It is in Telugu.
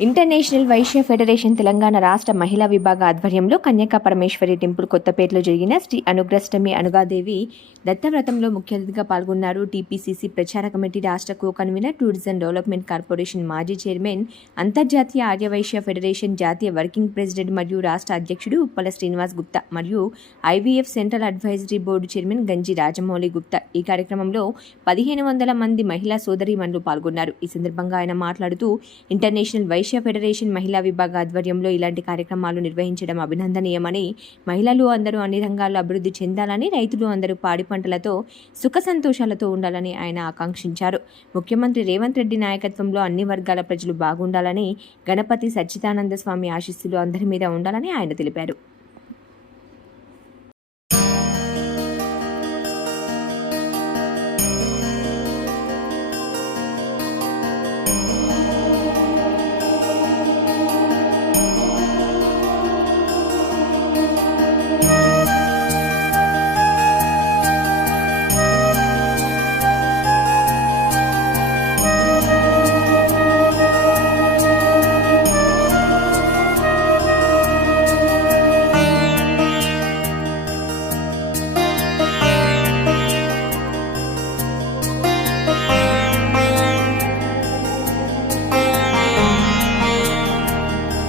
ఇంటర్నేషనల్ వైశ్య ఫెడరేషన్ తెలంగాణ రాష్ట్ర మహిళా విభాగ ఆధ్వర్యంలో కన్యకా పరమేశ్వరి టెంపుల్ కొత్తపేటలో జరిగిన శ్రీ అనుగ్రష్టమి అనుగాదేవి దత్తవ్రతంలో ముఖ్య అతిథిగా పాల్గొన్నారు. టీపీసీసీ ప్రచార కమిటీ రాష్ట్ర co convener tourism development corporation మాజీ చైర్మన్ అంతర్జాతీయ ఆర్యవైశ్య ఫెడరేషన్ జాతీయ వర్కింగ్ ప్రెసిడెంట్ మరియు రాష్ట్ర అధ్యక్షుడు ఉప్పల శ్రీనివాస్ గుప్తా మరియు IVF central advisory board chairman Ganji Rajamouli Gupta. ఈ కార్యక్రమంలో పదిహేను వందల మంది మహిళా సోదరీమణులు పాల్గొన్నారు. ఈ సందర్భంగా ఆయన మాట్లాడుతూ ఇంటర్నేషనల్ వైశ్య ఫెడరేషన్ మహిళా విభాగ ఆధ్వర్యంలో ఇలాంటి కార్యక్రమాలు నిర్వహించడం అభినందనీయమని మహిళలు అందరూ అన్ని రంగాల్లో అభివృద్ధి చెందాలని రైతులు అందరూ పాడి పంటలతో సుఖ సంతోషాలతో ఉండాలని ఆయన ఆకాంక్షించారు. ముఖ్యమంత్రి రేవంత్ రెడ్డి నాయకత్వంలో అన్ని వర్గాల ప్రజలు బాగుండాలని గణపతి సచ్చిదానంద స్వామి ఆశీస్సులు అందరి మీద ఉండాలని ఆయన తెలిపారు.